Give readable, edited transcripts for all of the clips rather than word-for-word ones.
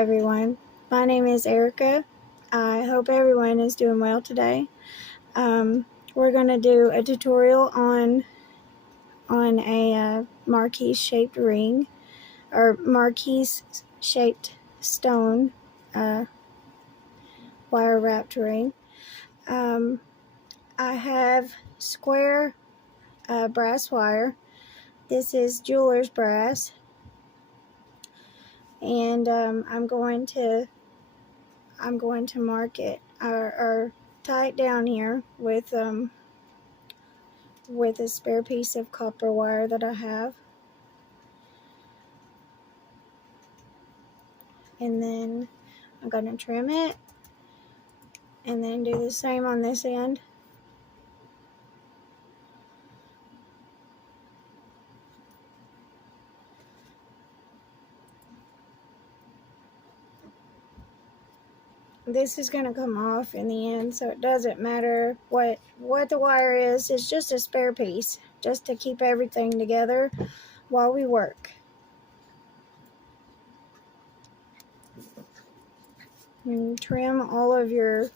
everyone. My name is Erica. I hope everyone is doing well today. We're going to do a tutorial on a marquise shaped ring, or marquise shaped stone wire wrapped ring. I have square brass wire. This is jeweler's brass, and I'm going to mark it or tie it down here with a spare piece of copper wire that I have, and then I'm going to trim it and then do the same on this end. This is going to come off in the end, so it doesn't matter what the wire is. It's just a spare piece, just to keep everything together while we work. And trim all of your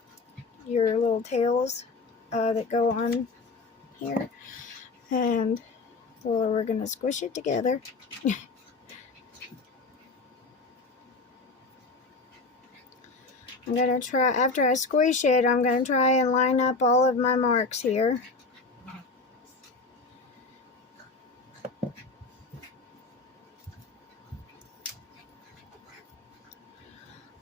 little tails that go on here, and well, we're going to squish it together. I'm going to try, after I squish it, I'm going to try and line up all of my marks here.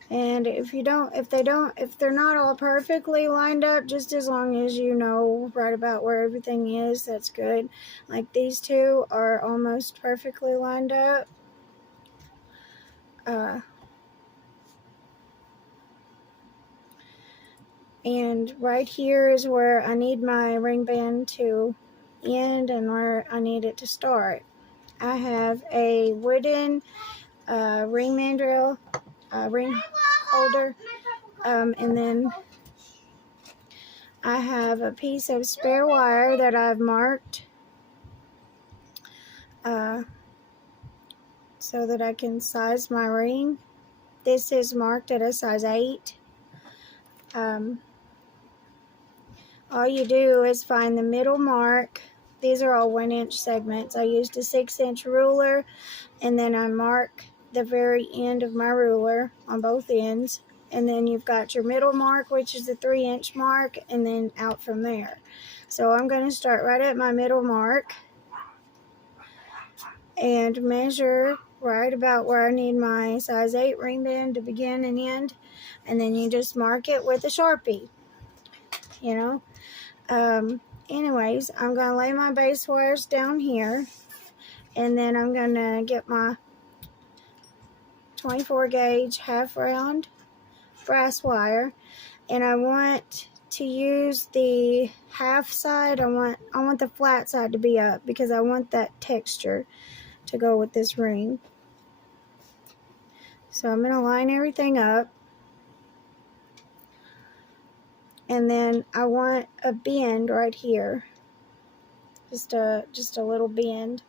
And if they're not all perfectly lined up, just as long as you know right about where everything is, that's good. Like these two are almost perfectly lined up. And right here is where I need my ring band to end and where I need it to start. I have a wooden ring mandrel, ring holder, and then I have a piece of spare wire that I've marked so that I can size my ring. This is marked at a size 8. All you do is find the middle mark. These are all 1-inch segments. I used a 6-inch ruler, and then I mark the very end of my ruler on both ends. And then you've got your middle mark, which is the 3-inch mark, and then out from there. So I'm going to start right at my middle mark and measure right about where I need my size 8 ring band to begin and end. And then you just mark it with a Sharpie, you know. Anyways, I'm going to lay my base wires down here, and then I'm going to get my 24 gauge half round brass wire, and I want to use the half side. I want the flat side to be up because I want that texture to go with this ring. So I'm going to line everything up, and then I want a bend right here, just a little bend.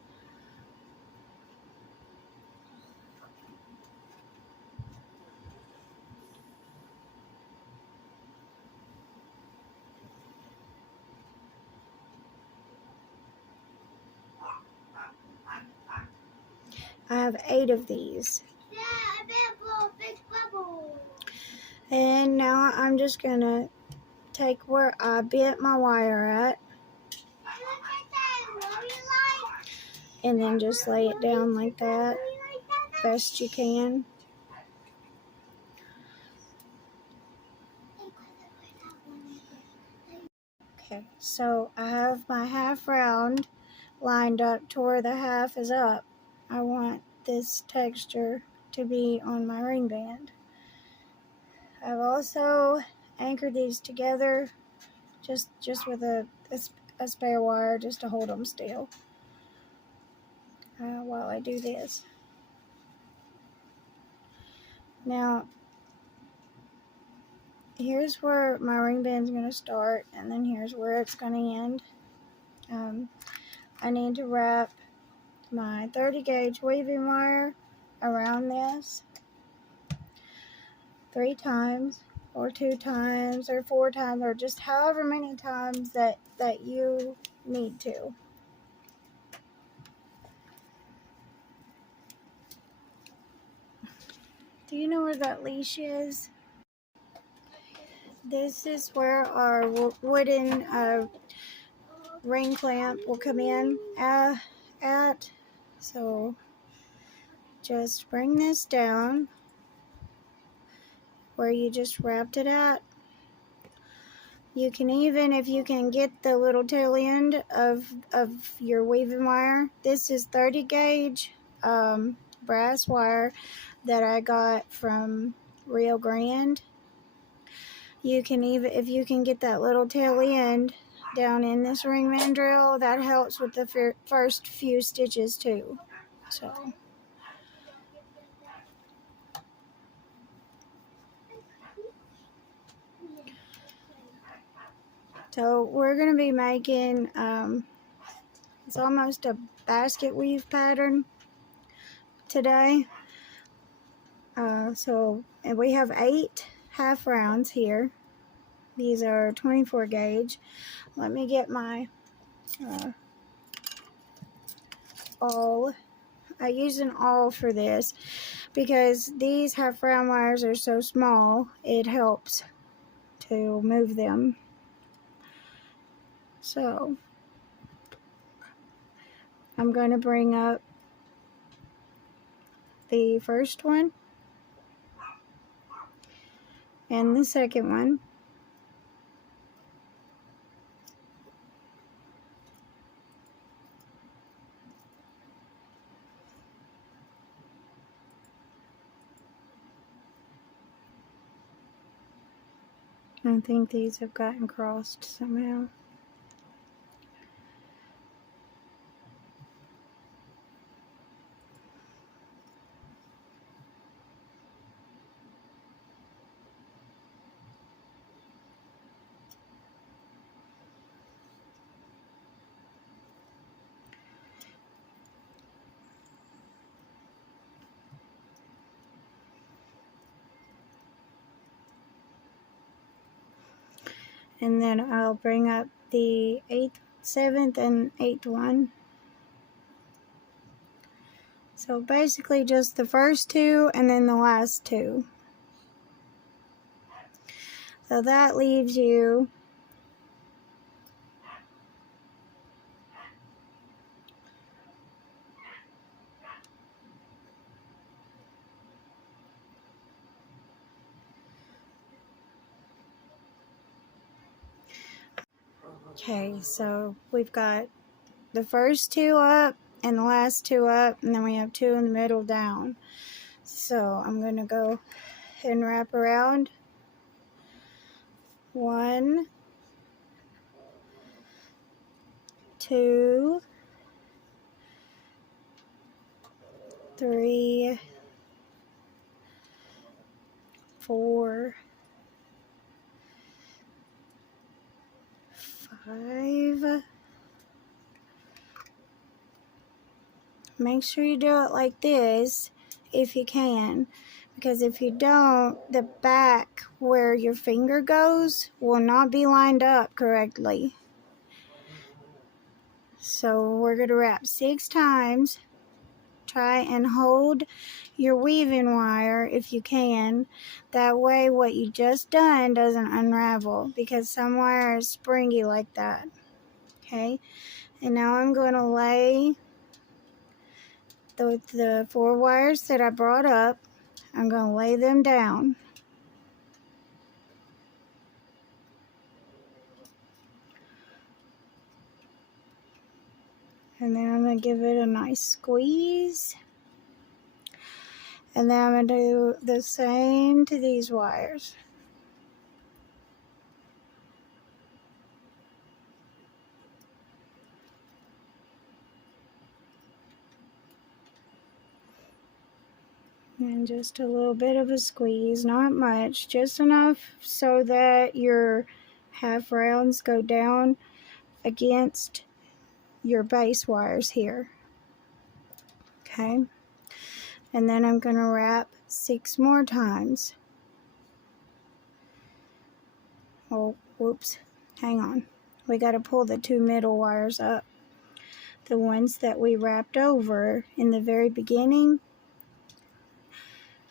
I have 8 of these. Yeah, a big bubble. And now I'm just going to take where I bent my wire at, and then just lay it down like that, best you can. Okay, so I have my half round lined up to where the half is up. I want this texture to be on my ring band. I've also anchored these together just with a spare wire just to hold them still while I do this. Now, here's where my ring band's going to start, and then here's where it's going to end. I need to wrap my 30 gauge weaving wire around this, 3 times or 2 times or 4 times or just however many times that you need to. Do you know where that leash is? This is where our wooden ring clamp will come in at. So just bring this down where you just wrapped it at. You can even, if you can get the little tail end of your weaving wire, this is 30 gauge brass wire that I got from Rio Grande. You can even, if you can get that little tail end down in this ring mandrel, that helps with the first few stitches too. So we're going to be making, it's almost a basket weave pattern today. And we have 8 half rounds here. These are 24 gauge. Let me get my awl. I use an awl for this because these half round wires are so small, it helps to move them. So I'm going to bring up the first one and the second one. I think these have gotten crossed somehow. And then I'll bring up the 8th, 7th, and 8th one. So basically just the first 2 and then the last 2. So that leaves you okay, so we've got the first 2 up and the last 2 up, and then we have 2 in the middle down. So I'm going to go and wrap around 1, 2, 3, 4, 5. Make sure you do it like this if you can, because if you don't, the back where your finger goes will not be lined up correctly. So we're going to wrap 6 times. Try and hold your weaving wire if you can. That way what you just done doesn't unravel, because some wire is springy like that. Okay, and now I'm going to lay the 4 wires that I brought up. I'm going to lay them down. And then I'm going to give it a nice squeeze. And then I'm going to do the same to these wires. And just a little bit of a squeeze, not much, just enough so that your half rounds go down against your base wires here. Okay, and then I'm going to wrap 6 more times. Oh, whoops. Hang on. We got to pull the two middle wires up. The ones that we wrapped over in the very beginning,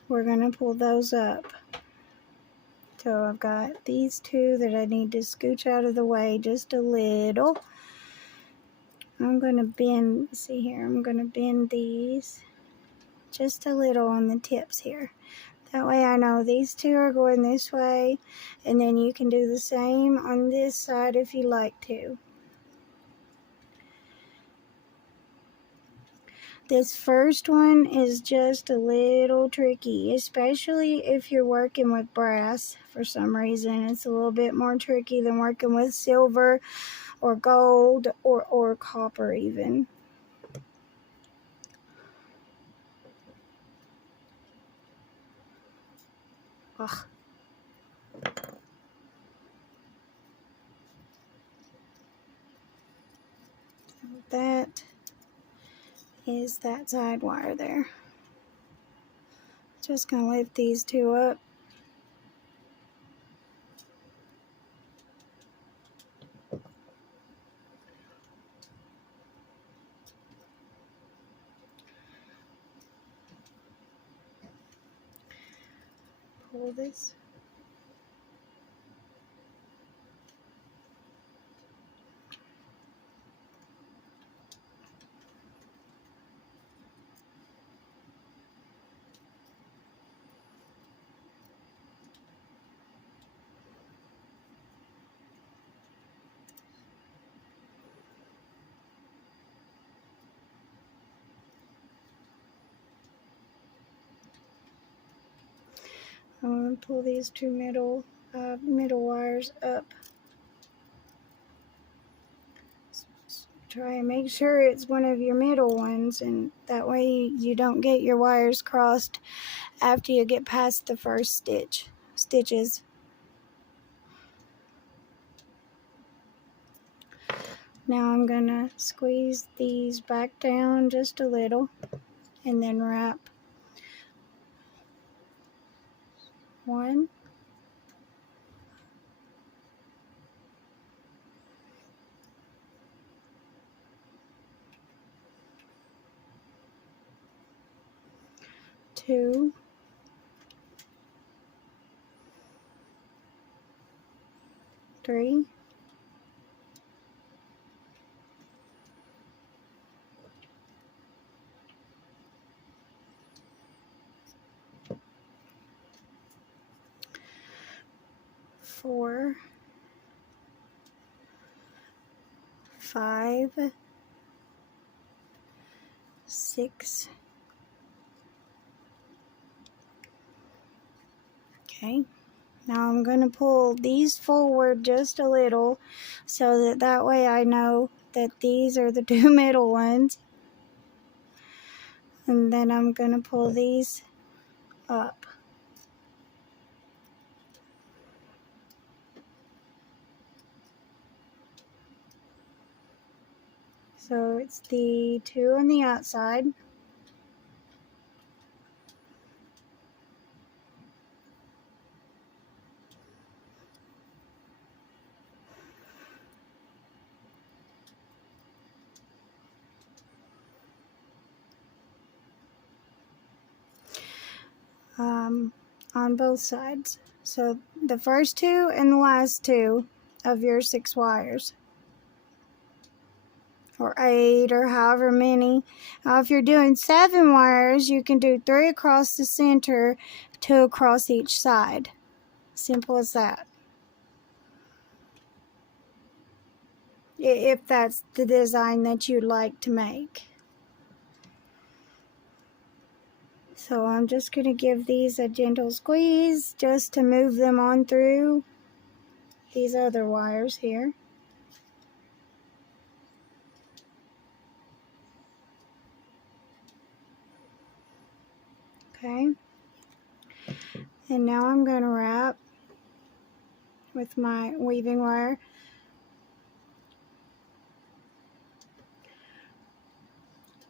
we're going to pull those up. So I've got these two that I need to scooch out of the way just a little. I'm going to bend, see here, I'm going to bend these just a little on the tips here. That way I know these two are going this way, and then you can do the same on this side if you like to. This first one is just a little tricky, especially if you're working with brass. For some reason, it's a little bit more tricky than working with silver or gold or copper even. Ugh. That is that side wire there. Just gonna lift these two up. Pull this. I'm going to pull these two middle wires up. Try and make sure it's one of your middle ones, and that way you don't get your wires crossed after you get past the first stitches. Now I'm going to squeeze these back down just a little and then wrap one, two, three, four, 5, 6. Okay. Now I'm going to pull these forward just a little so that way I know that these are the two middle ones. And then I'm going to pull these up. So it's the two on the outside. On both sides. So the first two and the last two of your 6 wires. Or 8 or however many. Now if you're doing 7 wires, you can do 3 across the center, 2 across each side. Simple as that. If that's the design that you'd like to make. So I'm just going to give these a gentle squeeze just to move them on through these other wires here. Okay. And now I'm going to wrap with my weaving wire.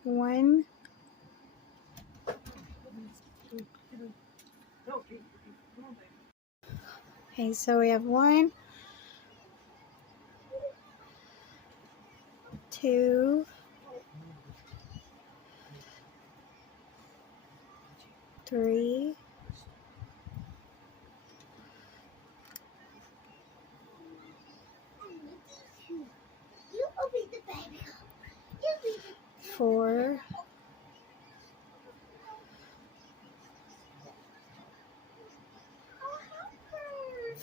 One, okay, so we have 1, 2, 3, 4,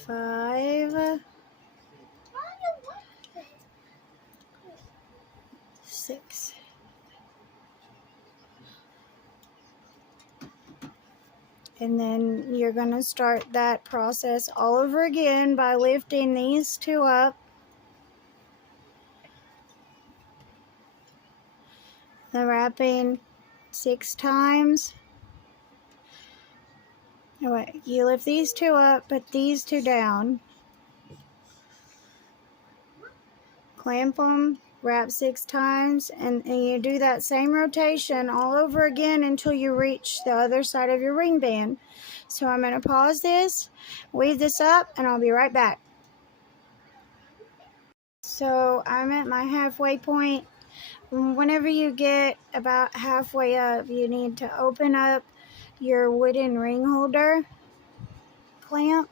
5, 6. And then you're going to start that process all over again by lifting these 2 up. The wrapping 6 times. Wait, you lift these 2 up, put these 2 down. Clamp them, wrap 6 times, and you do that same rotation all over again until you reach the other side of your ring band. So I'm going to pause this, weave this up, and I'll be right back. So I'm at my halfway point. Whenever you get about halfway up, you need to open up your wooden ring holder clamp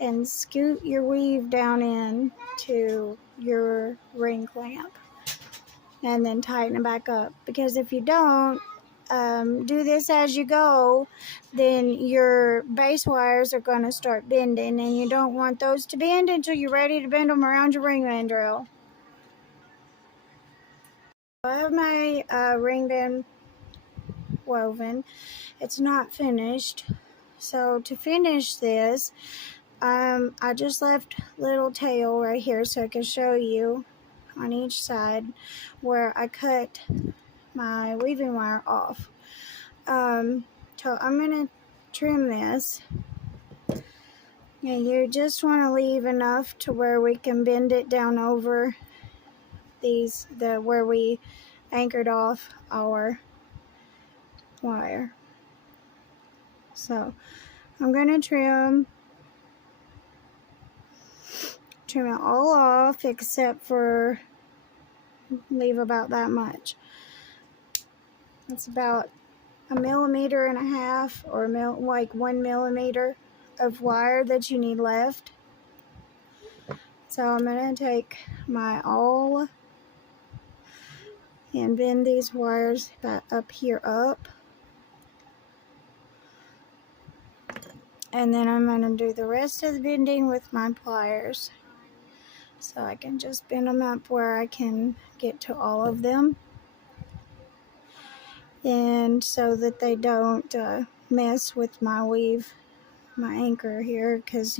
and scoot your weave down in to your ring clamp and then tighten it back up, because if you don't do this as you go, then your base wires are going to start bending, and you don't want those to bend until you're ready to bend them around your ring band drill. I have my ring band woven. It's not finished, so to finish this, I just left little tail right here so I can show you on each side where I cut my weaving wire off. So I'm going to trim this. And you just want to leave enough to where we can bend it down over where we anchored off our wire. So I'm going to trim it all off except for leave about that much. It's about 1.5 millimeters or like 1 millimeter of wire that you need left. So I'm going to take my awl and bend these wires back up here up. And then I'm going to do the rest of the bending with my pliers. So I can just bend them up where I can get to all of them. And so that they don't mess with my weave, my anchor here, because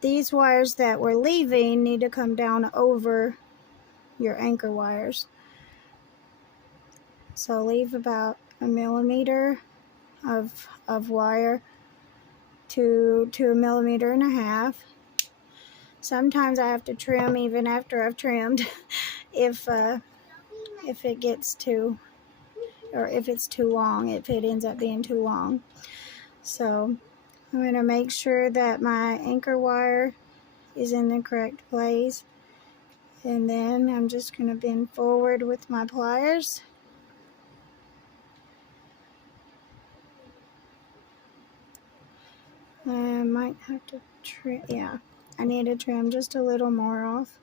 these wires that we're leaving need to come down over your anchor wires. So leave about 1 millimeter of wire to 1.5 millimeters. Sometimes I have to trim even after I've trimmed if it gets too, or if it's too long, if it ends up being too long. So I'm going to make sure that my anchor wire is in the correct place, and then I'm just going to bend forward with my pliers. I might have to trim, yeah, I need to trim just a little more off.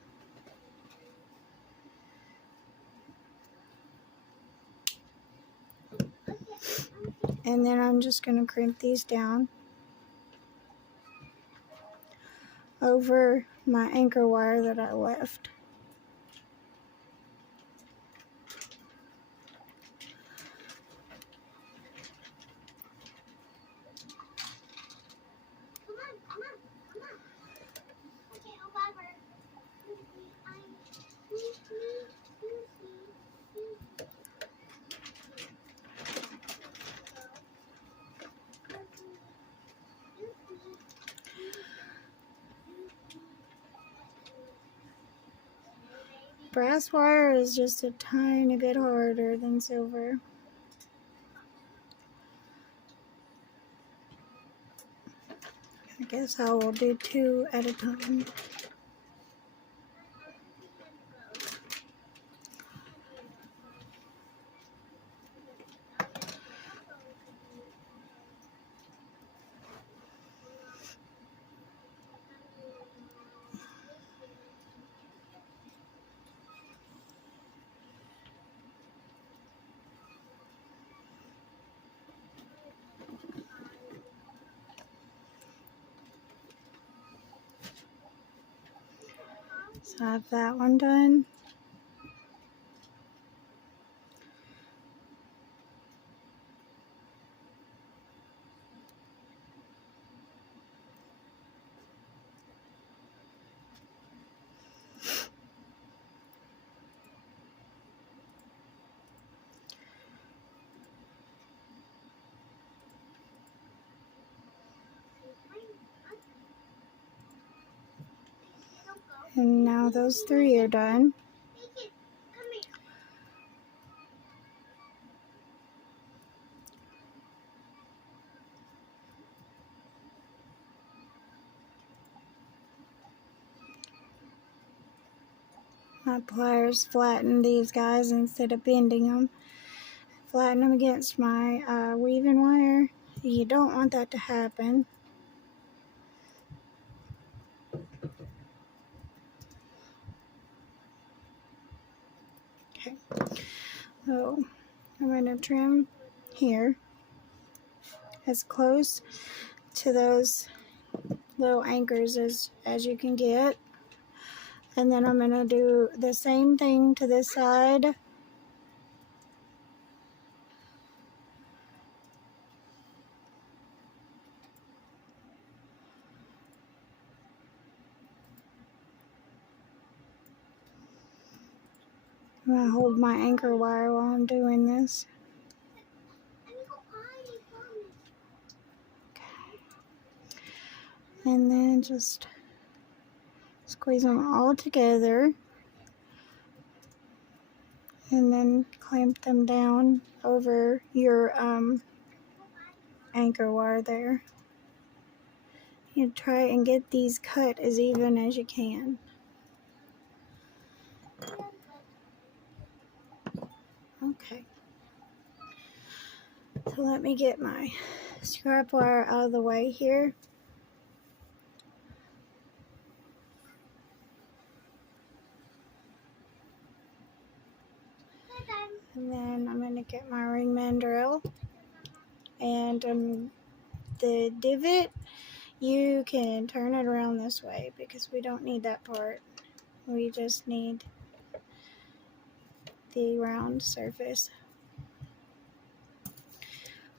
And then I'm just going to crimp these down over my anchor wire that I left. Brass wire is just a tiny bit harder than silver. I guess I will do 2 at a time. So I have that one done. And now those 3 are done. My pliers flatten these guys instead of bending them. Flatten them against my weaving wire. You don't want that to happen. Okay, so I'm going to trim here as close to those little anchors as you can get. And then I'm going to do the same thing to this side. I'm going to hold my anchor wire while I'm doing this. Okay. And then just squeeze them all together. And then clamp them down over your anchor wire there. You try and get these cut as even as you can. Okay. So let me get my scrap wire out of the way here. And then I'm going to get my ring mandrel. And the divot, you can turn it around this way because we don't need that part. We just need the round surface.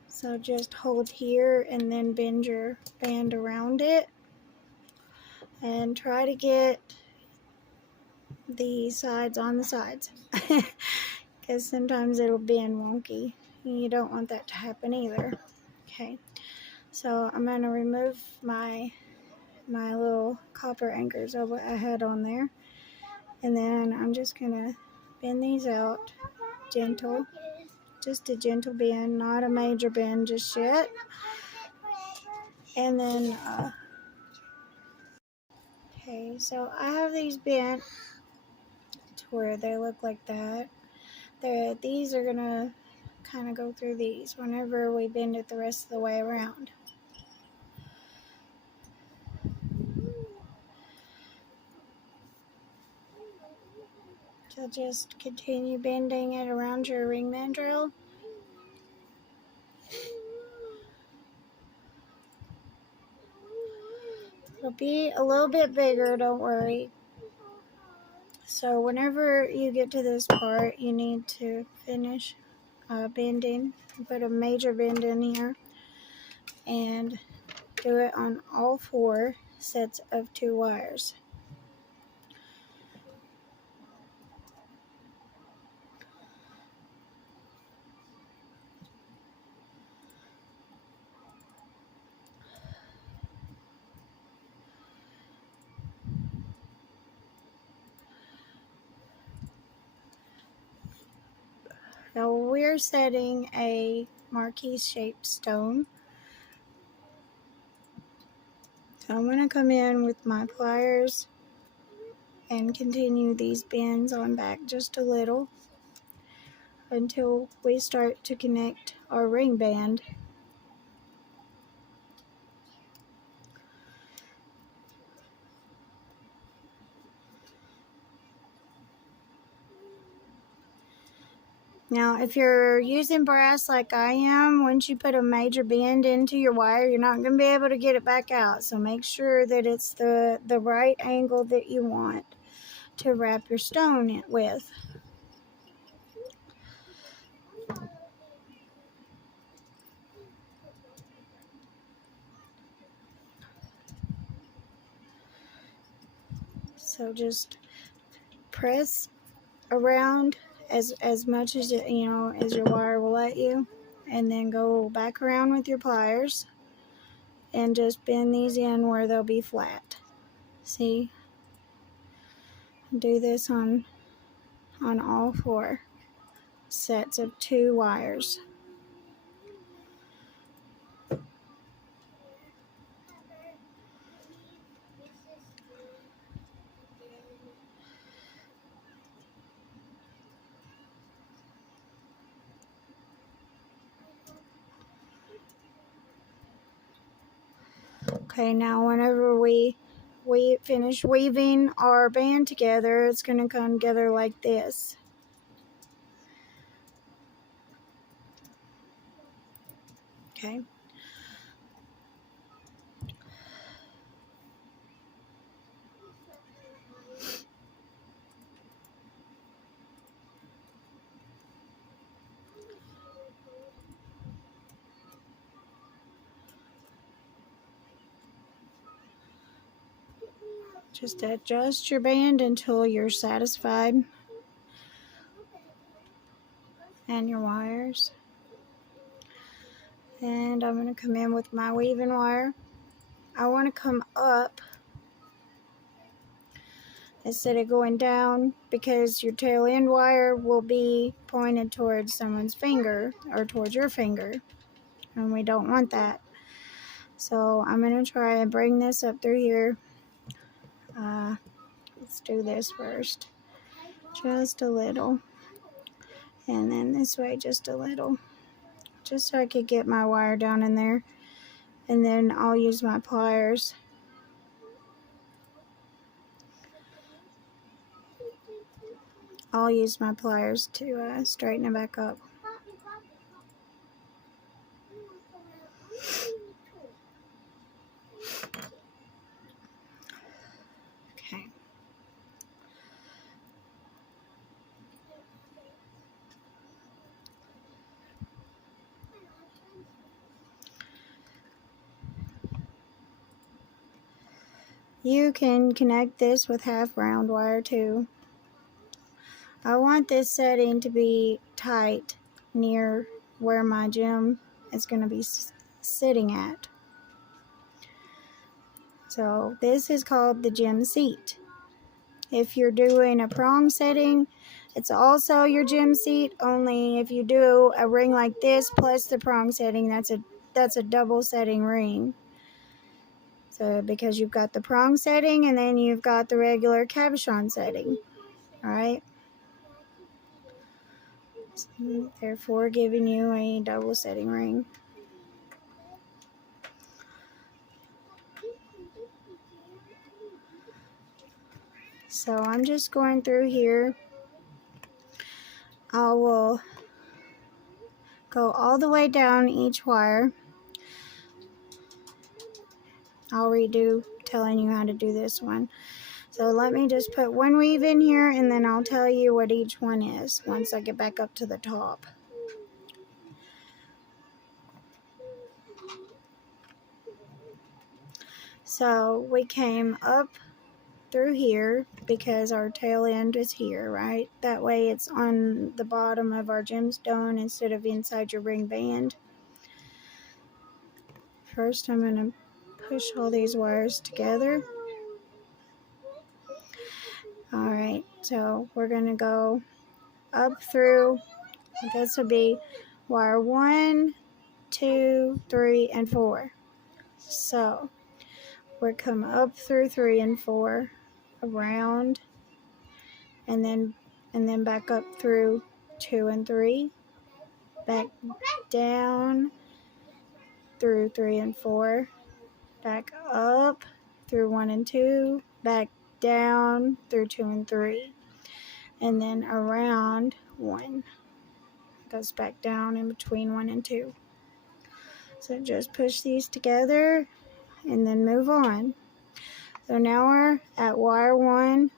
So just hold here and then bend your band around it. And try to get the sides on the sides. Because sometimes it'll bend wonky. You don't want that to happen either. Okay. So I'm going to remove my little copper anchors of what I had on there. And then I'm just going to bend these out gentle. Just a gentle bend, not a major bend just yet. And then, okay, so I have these bent to where they look like that. These are going to kind of go through these whenever we bend it the rest of the way around. So just continue bending it around your ring mandrel. It'll be a little bit bigger, don't worry. So whenever you get to this part, you need to finish bending. Put a major bend in here and do it on all 4 sets of 2 wires. Now we're setting a marquise shaped stone. So I'm going to come in with my pliers and continue these bends on back just a little until we start to connect our ring band. Now, if you're using brass like I am, once you put a major bend into your wire, you're not going to be able to get it back out. So make sure that it's the right angle that you want. to wrap your stone with. So just press around as much as as your wire will let you, and then go back around with your pliers and just bend these in where they'll be flat. See? Do this on all 4 sets of 2 wires. Okay, now whenever we finish weaving our band together, it's going to come together like this. Okay. Just adjust your band until you're satisfied, and your wires. And I'm going to come in with my weaving wire. I want to come up instead of going down, because your tail end wire will be pointed towards someone's finger or towards your finger, and we don't want that. So I'm going to try and bring this up through here. Let's do this first, just a little, and then this way just a little, just so I could get my wire down in there, and then I'll use my pliers. To straighten it back up. Okay. You can connect this with half round wire too. I want this setting to be tight near where my gem is going to be sitting at. So this is called the gem seat. If you're doing a prong setting, it's also your gem seat, only if you do a ring like this plus the prong setting, that's a double setting ring. So because you've got the prong setting and then you've got the regular cabochon setting, all right? So therefore giving you a double setting ring. So I'm just going through here. I will go all the way down each wire. I'll redo telling you how to do this one. So let me just put one weave in here, and then I'll tell you what each one is once I get back up to the top. So we came up through here because our tail end is here, right? That way it's on the bottom of our gemstone instead of inside your ring band. First I'm going to push all these wires together. Alright, so we're going to go up through, this will be wire 1, 2, 3, and 4. So we're come up through 3 and 4, around, and then back up through 2 and 3, back down through 3 and 4, back up through 1 and 2, back down through 2 and 3, and then around 1. Goes back down in between 1 and 2. So just push these together and then move on. So now we're at wire 1,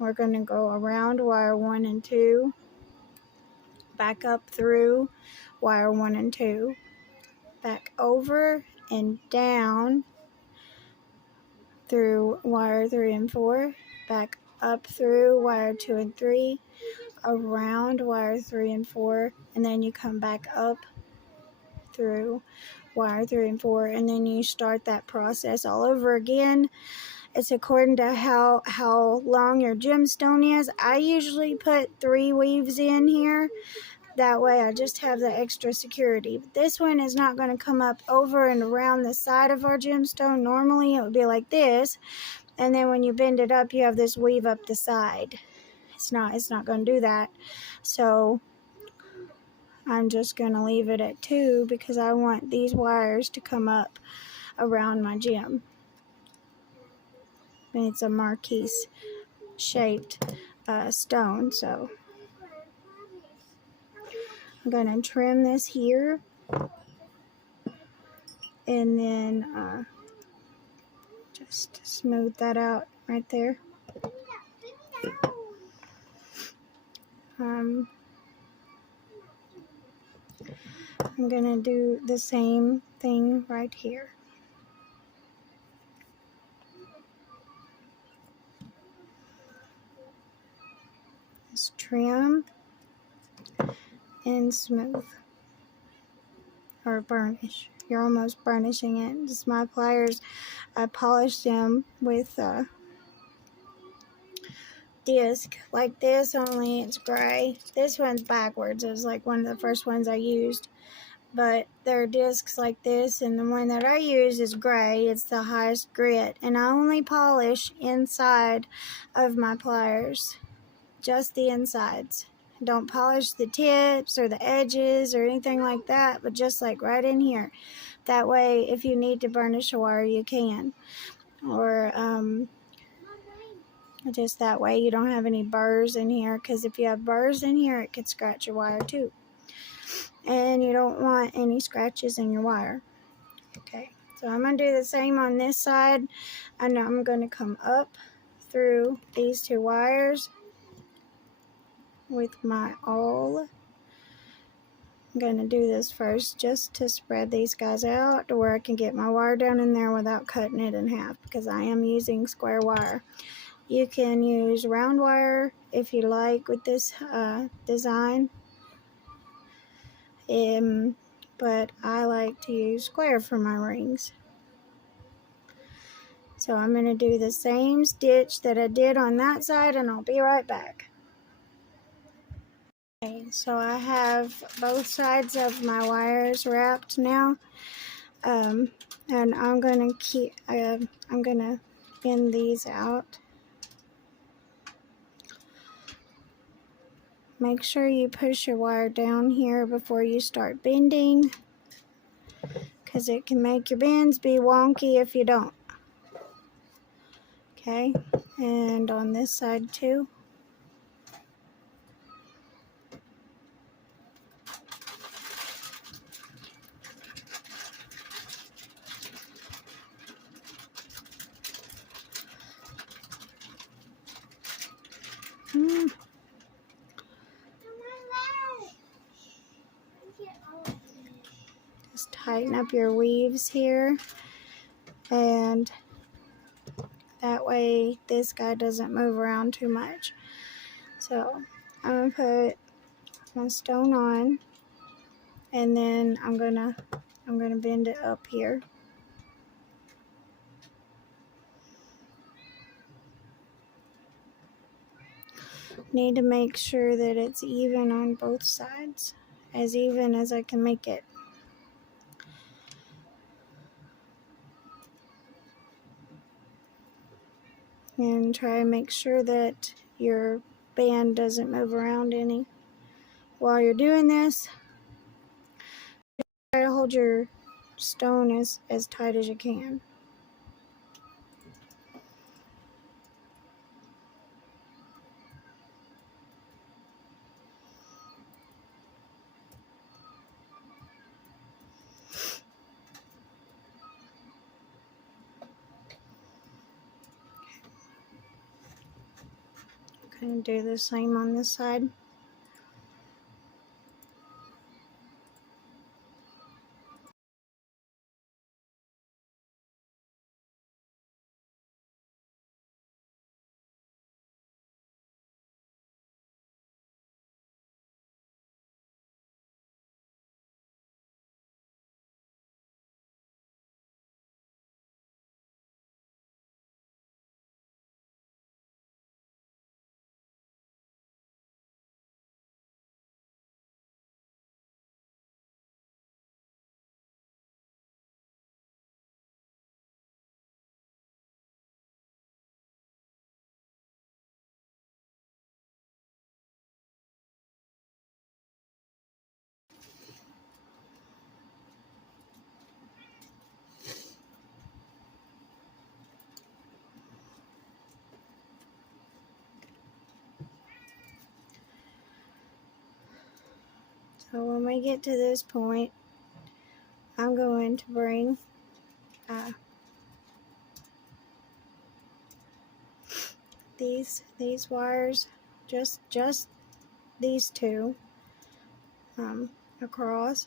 we're going to go around wire 1 and 2, back up through wire 1 and 2, back over and down through wire 3 and 4, back up through wire 2 and 3, around wire 3 and 4, and then you come back up through wire 3 and 4, and then you start that process all over again. It's according to how long your gemstone is. I usually put 3 weaves in here. That way I just have the extra security. But this one is not going to come up over and around the side of our gemstone. Normally it would be like this, and then when you bend it up, you have this weave up the side. It's not going to do that. So I'm just going to leave it at 2 because I want these wires to come up around my gem. And it's a marquise shaped stone, so I'm going to trim this here, and then just smooth that out right there. I'm going to do the same thing right here. Just trim and smooth, or burnish. You're almost burnishing it. Just my pliers, I polished them with disc like this, only it's gray. This one's backwards. It was like one of the first ones I used, but there are discs like this, and the one that I use is gray. It's the highest grit, and I only polish inside of my pliers, just the insides. Don't polish the tips or the edges or anything like that, but just like right in here. That way, if you need to burnish a wire, you can. Or just that way you don't have any burrs in here, because if you have burrs in here, it could scratch your wire too. And you don't want any scratches in your wire. Okay, so I'm going to do the same on this side, and I'm going to come up through these 2 wires with my awl. I'm going to do this first just to spread these guys out to where I can get my wire down in there without cutting it in half, because I am using square wire. You can use round wire if you like with this design, but I like to use square for my rings. So I'm going to do the same stitch that I did on that side, and I'll be right back. Okay, so I have both sides of my wires wrapped now, and I'm going to bend these out. Make sure you push your wire down here before you start bending, because it can make your bends be wonky if you don't. Okay, and on this side too. Just tighten up your weaves here, and that way this guy doesn't move around too much. So I'm gonna put my stone on, and then I'm gonna bend it up here. Need to make sure that it's even on both sides, as even as I can make it. And try and make sure that your band doesn't move around any. While you're doing this, try to hold your stone as tight as you can. And do the same on this side. So when we get to this point, I'm going to bring these wires, just these two, across,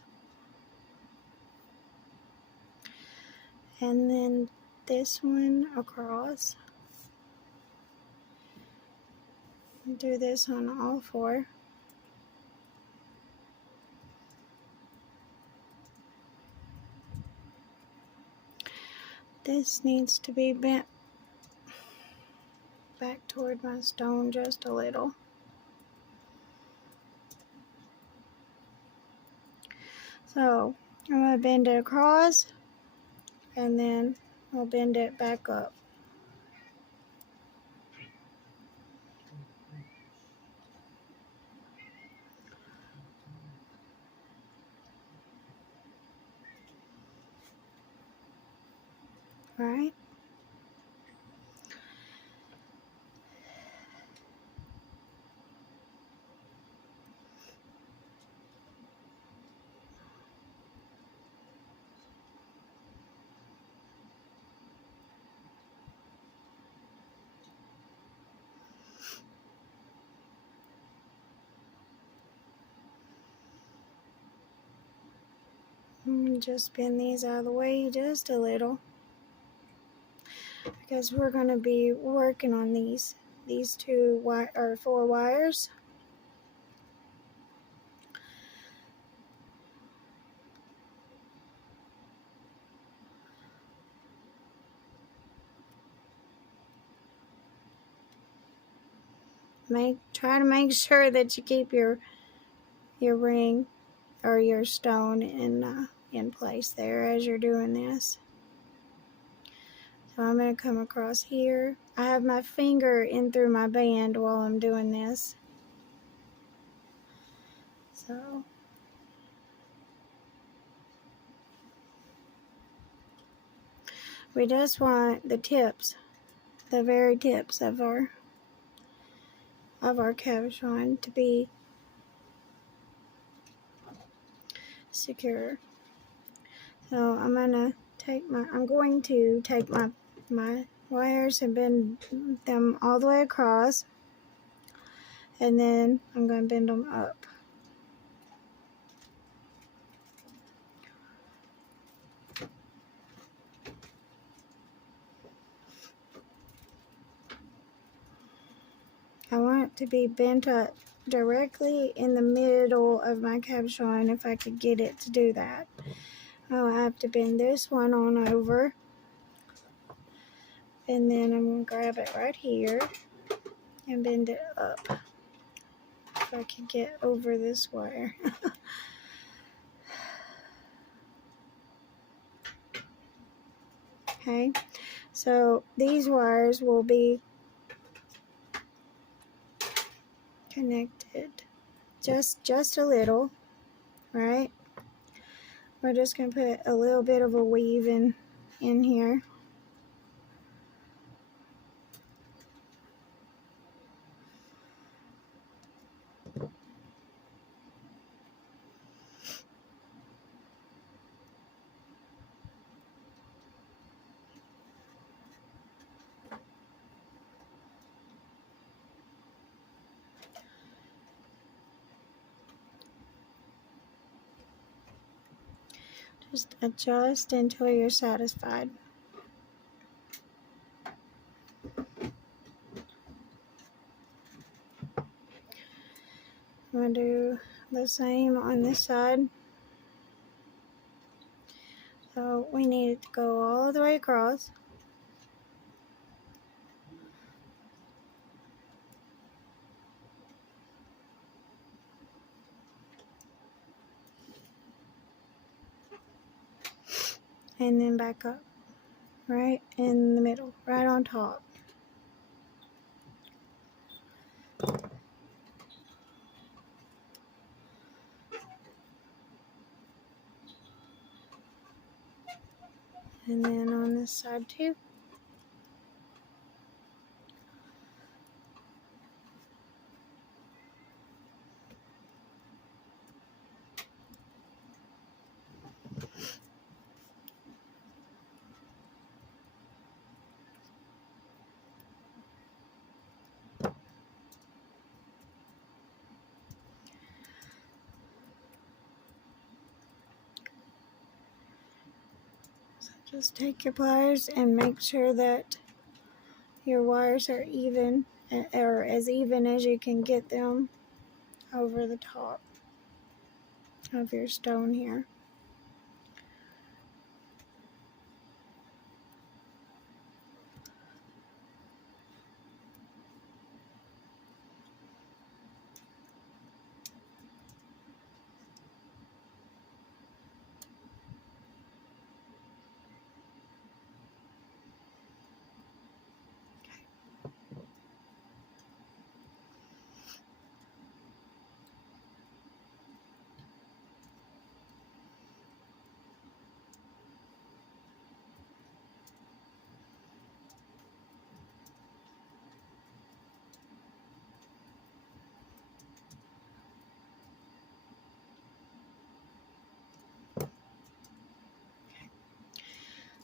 and then this one across. Do this on all four. This needs to be bent back toward my stone just a little. So I'm going to bend it across, and then I'll bend it back up. Right? Just bend these out of the way just a little, because we're going to be working on these four wires. Try to make sure that you keep your ring or your stone in place there as you're doing this. So I'm going to come across here. I have my finger in through my band while I'm doing this. So we just want the tips, the very tips of our cabochon to be secure. So I'm going to take my wires and bend them all the way across, and then I'm going to bend them up. I want it to be bent up directly in the middle of my cabochon if I could get it to do that. I'll have to bend this one on over, and then I'm going to grab it right here and bend it up if I can get over this wire. Okay, so these wires will be connected just a little, right? We're just going to put a little bit of a weave in here. Just adjust until you're satisfied. I'm going to do the same on this side. So we need it to go all the way across. And then back up, right in the middle, right on top. And then on this side too. So just take your pliers and make sure that your wires are even, or as even as you can get them over the top of your stone here.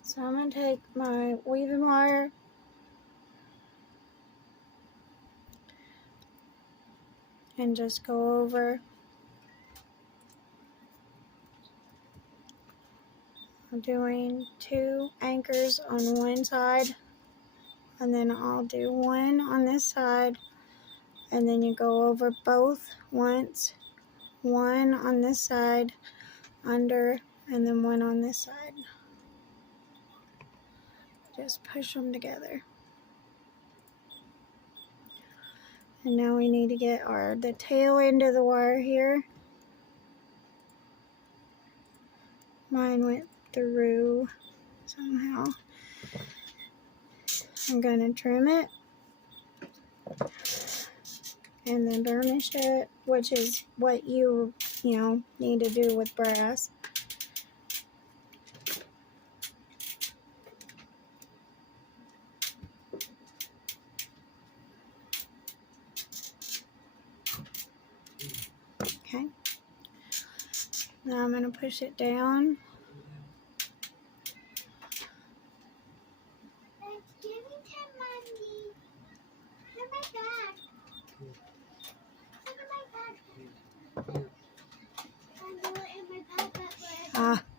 So I'm going to take my weaving wire and just go over. I'm doing 2 anchors on one side, and then I'll do 1 on this side, and then you go over both once, 1 on this side under, and then 1 on this side. Just push them together. And now we need to get the tail end of the wire here. Mine went through somehow. I'm going to trim it and then burnish it, which is what you need to do with brass. Okay. Now I'm going to push it down.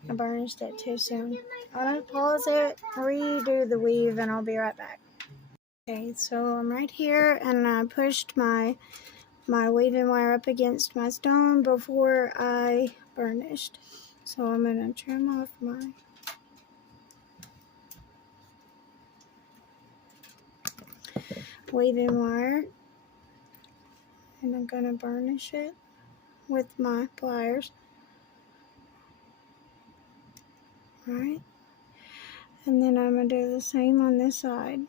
I burnished it too soon. I'm going to pause it, redo the weave, and I'll be right back. Okay, so I'm right here, and I pushed my weaving wire up against my stone before I burnished. So I'm going to trim off my weaving wire, and I'm going to burnish it with my pliers. Alright, and then I'm going to do the same on this side.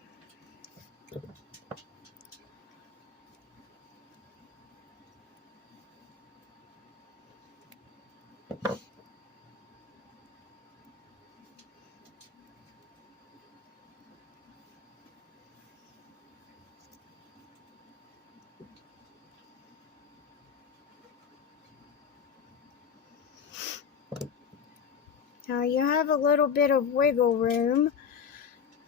Now you have a little bit of wiggle room,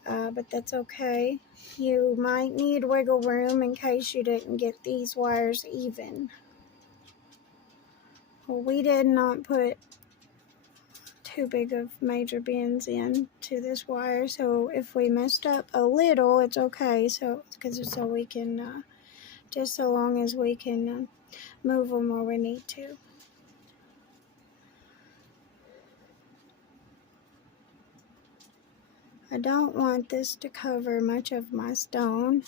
but that's okay. You might need wiggle room in case you didn't get these wires even. Well, we did not put too big of major bends in to this wire, so if we messed up a little, it's okay. So we can just so long as we can move them where we need to. I don't want this to cover much of my stone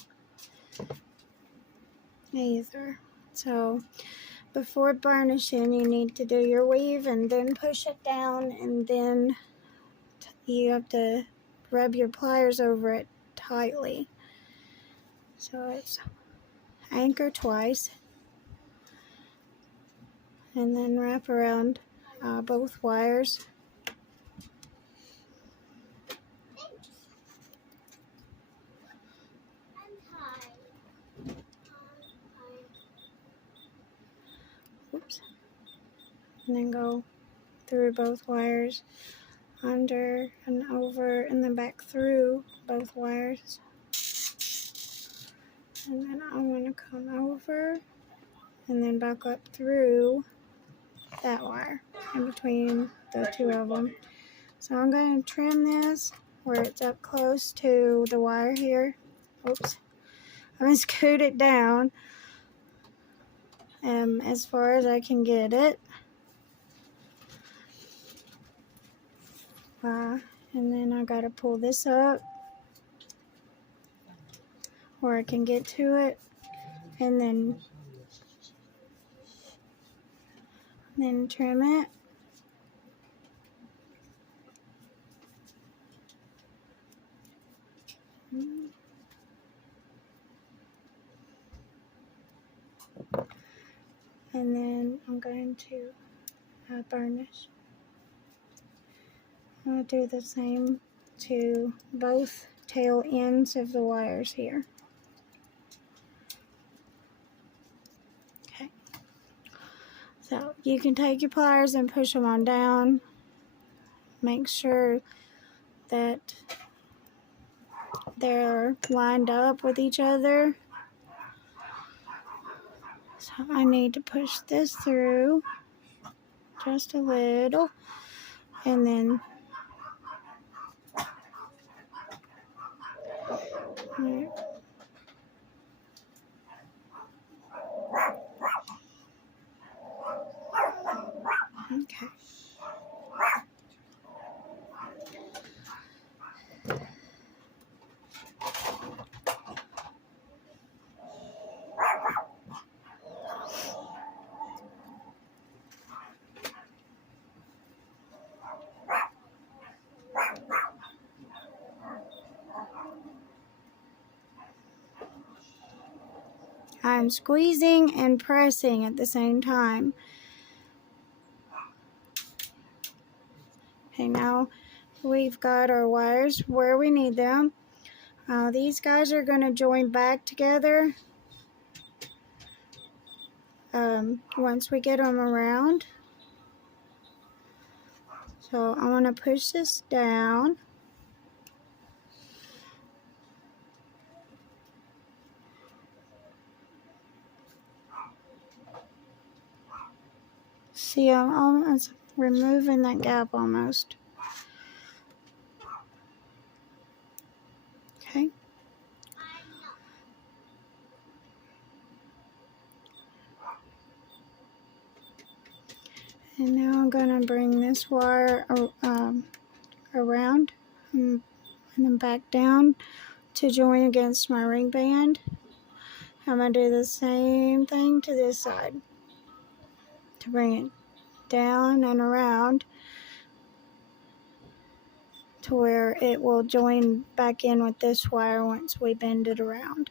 either. So before burnishing, you need to do your weave and then push it down, and then you have to rub your pliers over it tightly. So it's anchor twice and then wrap around both wires. Oops. And then go through both wires, under and over, and then back through both wires. And then I'm going to come over and then back up through that wire in between the two of them. So I'm going to trim this where it's up close to the wire here. Oops. I'm going to scoot it down as far as I can get it. And then I got to pull this up where I can get to it, and then trim it. And then I'm going to burnish. I'm going to do the same to both tail ends of the wires here. Okay. So you can take your pliers and push them on down. Make sure that they're lined up with each other. So I need to push this through just a little, and then okay. I'm squeezing and pressing at the same time. Okay, now we've got our wires where we need them. These guys are going to join back together once we get them around. So I want to push this down. See, I'm almost removing that gap almost. Okay. And now I'm going to bring this wire around and then back down to join against my ring band. I'm going to do the same thing to this side to bring it down and around to where it will join back in with this wire once we bend it around.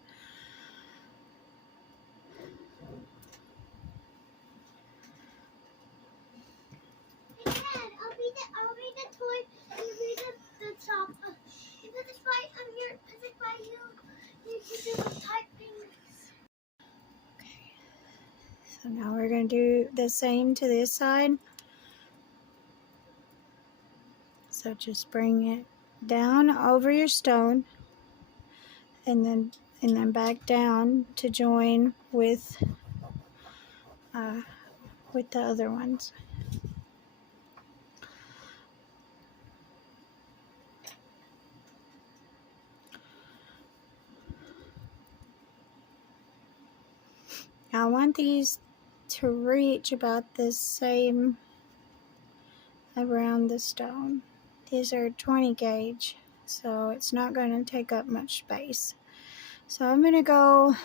I'll be the toy, and you be the top. You put this right on here, put it by you. You can do the tight things. Okay. So now we're going to do the same to this side. So just bring it down over your stone and then back down to join with the other ones. I want these to reach about the same around the stone. These are 20 gauge, so it's not going to take up much space. So I'm going to go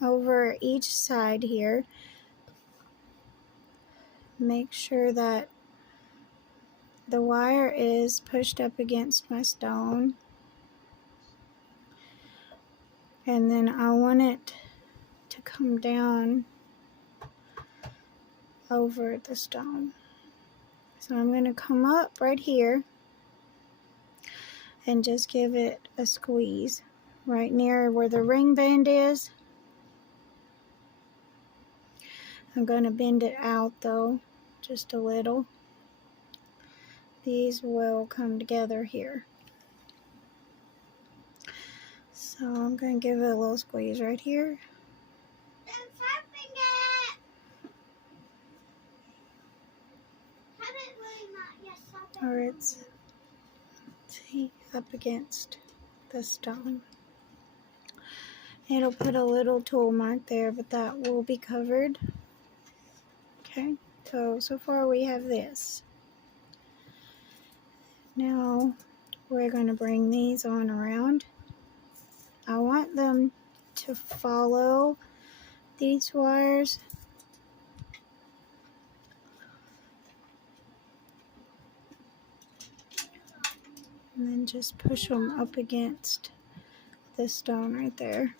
over each side here. Make sure that the wire is pushed up against my stone. And then I want it to come down over the stone. So I'm going to come up right here and just give it a squeeze right near where the ring band is. I'm going to bend it out though, just a little. These will come together here. So I'm going to give it a little squeeze right here. Or it's, see, up against the stone. It'll put a little tool mark there, but that will be covered. Okay, so far we have this. Now we're going to bring these on around. I want them to follow these wires. And then just push them up against the stone right there.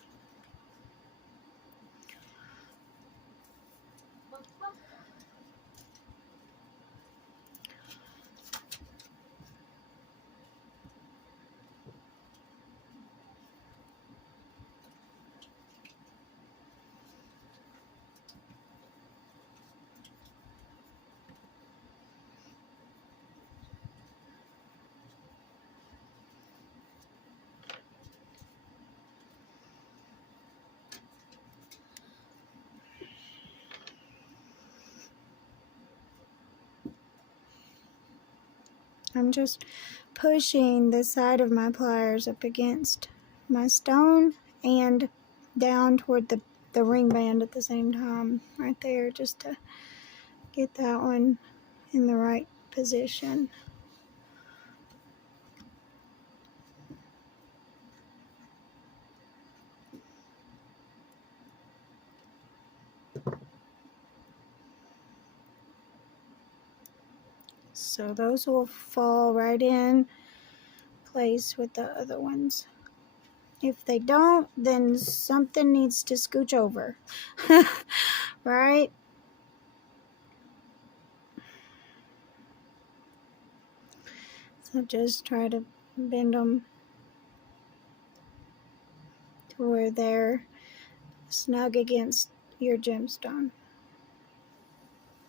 I'm just pushing the side of my pliers up against my stone and down toward the ring band at the same time, right there, just to get that one in the right position. So those will fall right in place with the other ones. If they don't, then something needs to scooch over, right? So just try to bend them to where they're snug against your gemstone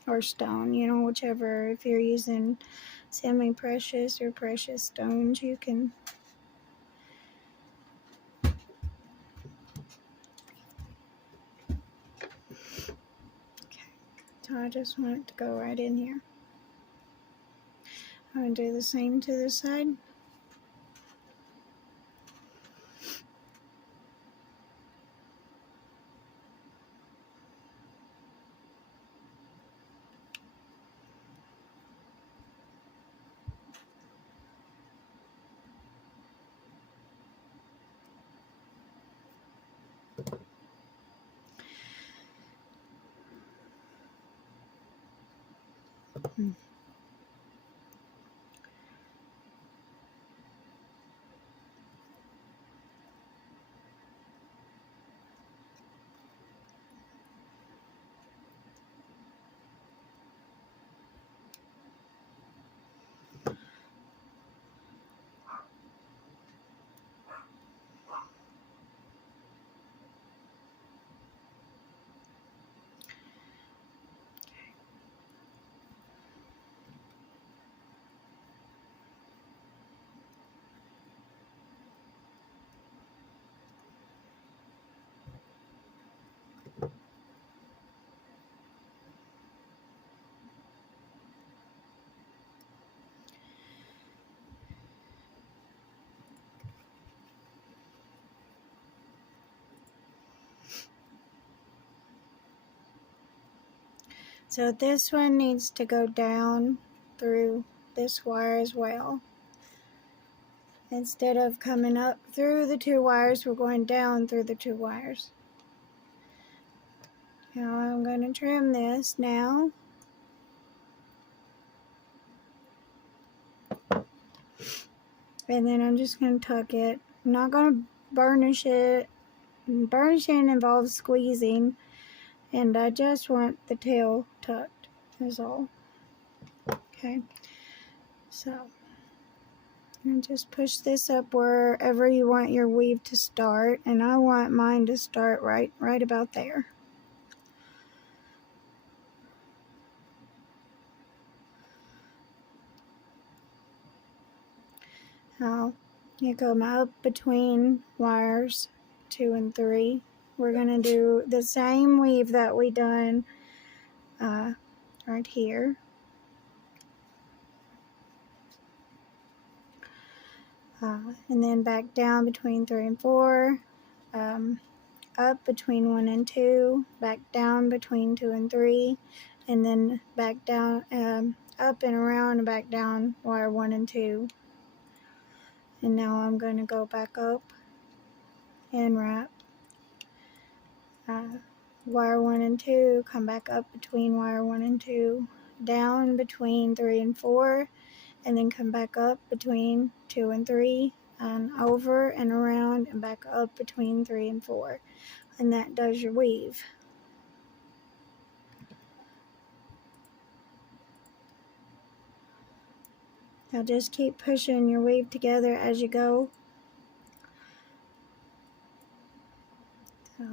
or stone, you know, whichever. If you're using semi-precious or precious stones, you can. Okay, so I just want it to go right in here. I'm going to do the same to this side. So this one needs to go down through this wire as well. Instead of coming up through the 2 wires, we're going down through the 2 wires. Now I'm going to trim this now. And then I'm just going to tuck it. I'm not going to burnish it. Burnishing involves squeezing, and I just want the tail tucked is all. Okay, so and just push this up wherever you want your weave to start, and I want mine to start right about there. Now you come up between wires 2 and 3. We're going to do the same weave that we done right here. And then back down between 3 and 4, up between 1 and 2, back down between 2 and 3, and then back down, up and around and back down wire 1 and 2. And now I'm going to go back up and wrap wire 1 and 2, come back up between wire 1 and 2, down between 3 and 4, and then come back up between 2 and 3, and over and around and back up between 3 and 4. And that does your weave. Now just keep pushing your weave together as you go. So,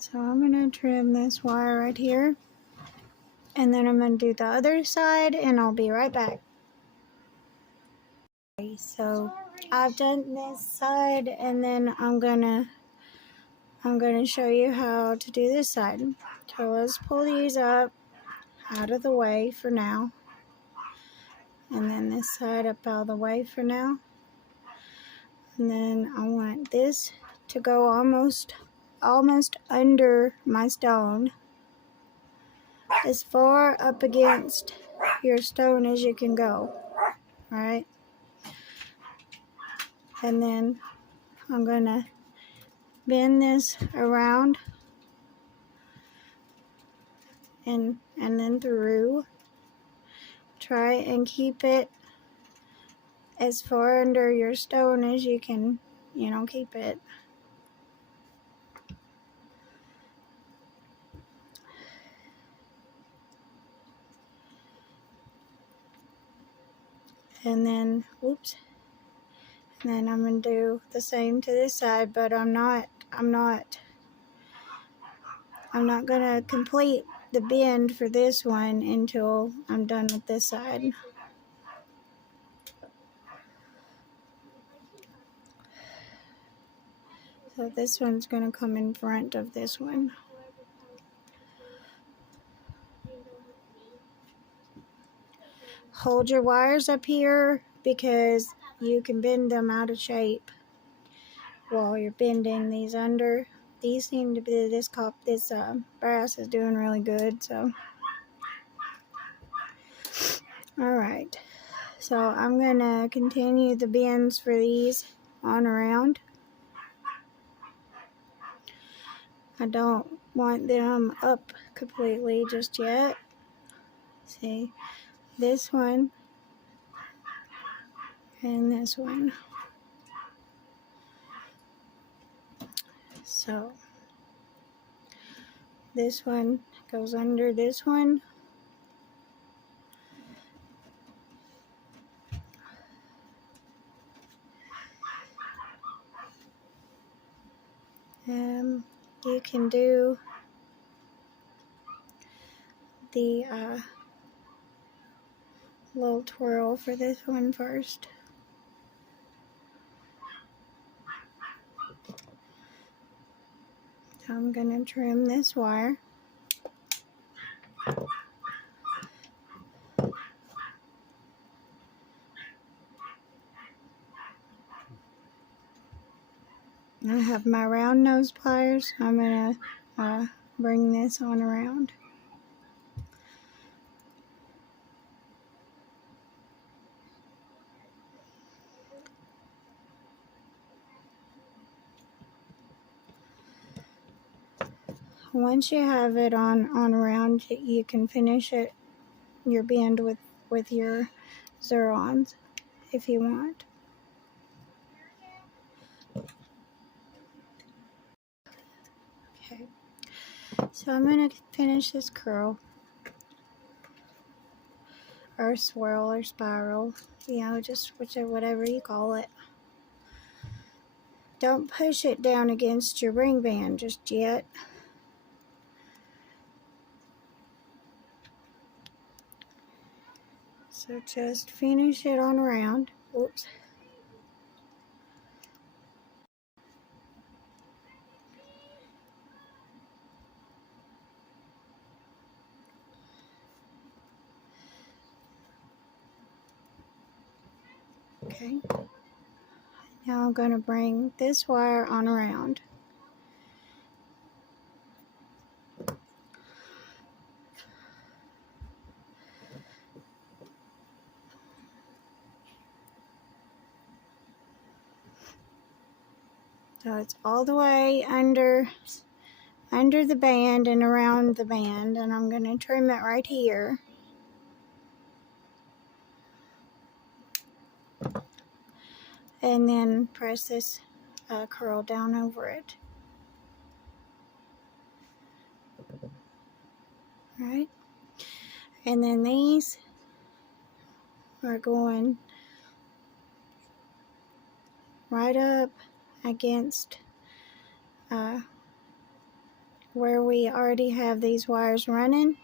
so I'm going to trim this wire right here, and then I'm going to do the other side, and I'll be right back. Okay, so I've done this side, and then I'm gonna show you how to do this side. So let's pull these up out of the way for now, and then this side up out of the way for now. And then I want this to go almost under my stone, as far up against your stone as you can go. All right, and then I'm gonna bend this around and then through. Try and keep it as far under your stone as you can, keep it. And then, whoops. And then I'm going to do the same to this side, but I'm not going to complete the bend for this one until I'm done with this side. So this one's going to come in front of this one. Hold your wires up here because you can bend them out of shape while you're bending these under. These seem to be, this brass is doing really good, so. Alright, so I'm going to continue the bends for these on around. I don't want them up completely just yet. See, this one and this one. So this one goes under this one. You can do the little twirl for this one first. So I'm going to trim this wire. I have my round nose pliers. I'm going to bring this on around. Once you have it on around, you can finish it, your bend with your zerons if you want. Okay, so I'm going to finish this curl or swirl or spiral, you know, just whatever you call it. Don't push it down against your ring band just yet. So just finish it on around. Oops. Okay. Now I'm going to bring this wire on around. So it's all the way under the band and around the band, and I'm going to trim it right here. And then press this curl down over it. Right? And then these are going right up against where we already have these wires running.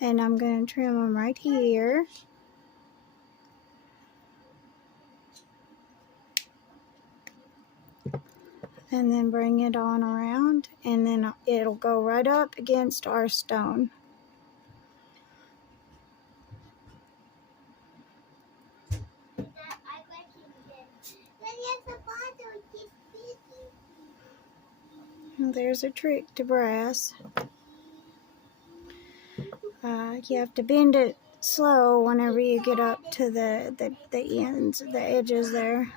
And I'm going to trim them right here. And then bring it on around, and then it'll go right up against our stone. There's a trick to brass. You have to bend it slow whenever you get up to the ends, the edges there.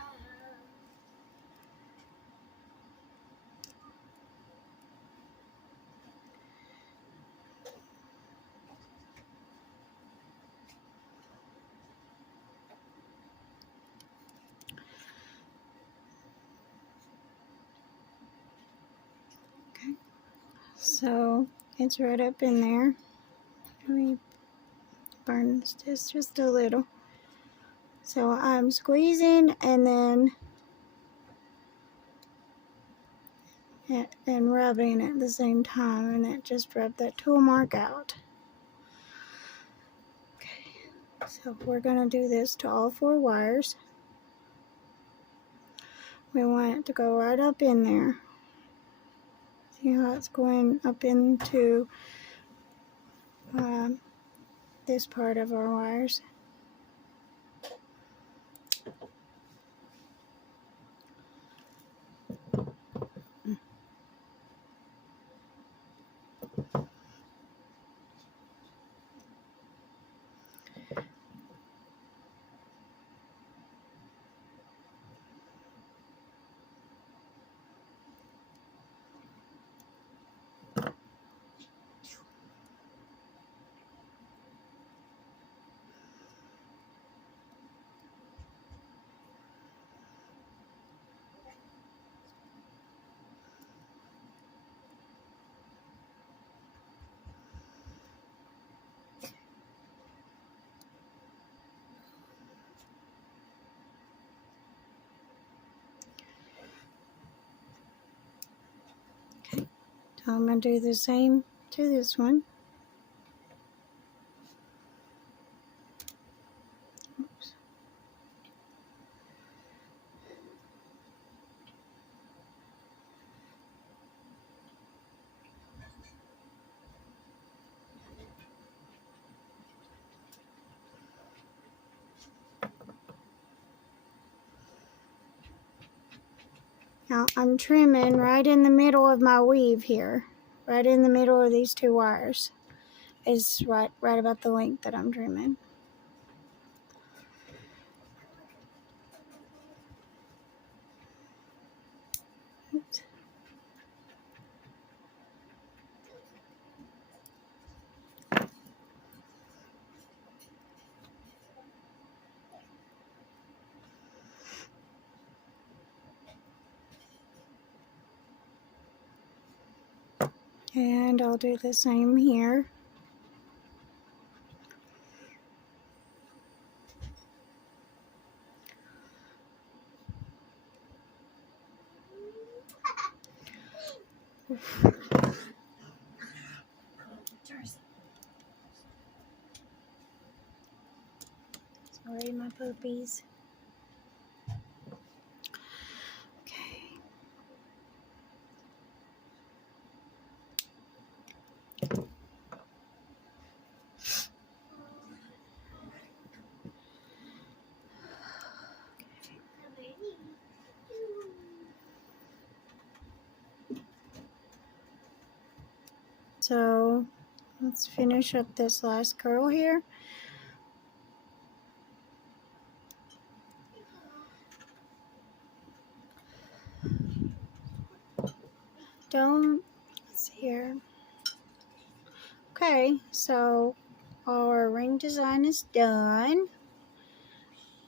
Okay, so it's right up in there. Let me burn this just a little. So I'm squeezing and then and rubbing at the same time, and that just rubbed that tool mark out. Okay, so we're going to do this to all 4 wires. We want it to go right up in there. See how it's going up into this part of our wires. Okay, so I'm going to do the same to this one. Now I'm trimming right in the middle of my weave here. Right in the middle of these two wires is right about the length that I'm trimming. Oops. And I'll do the same here. Sorry, my puppies. Okay. So let's finish up this last curl here. Let's see here. Okay, so our ring design is done,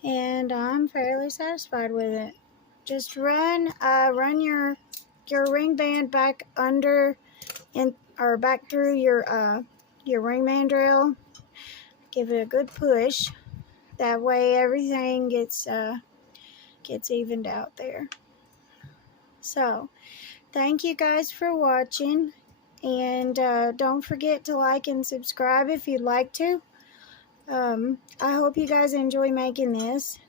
and I'm fairly satisfied with it. Just run your ring band back under or back through your ring mandrel. Give it a good push. That way everything gets evened out there. So thank you guys for watching, and don't forget to like and subscribe if you'd like to. I hope you guys enjoy making this.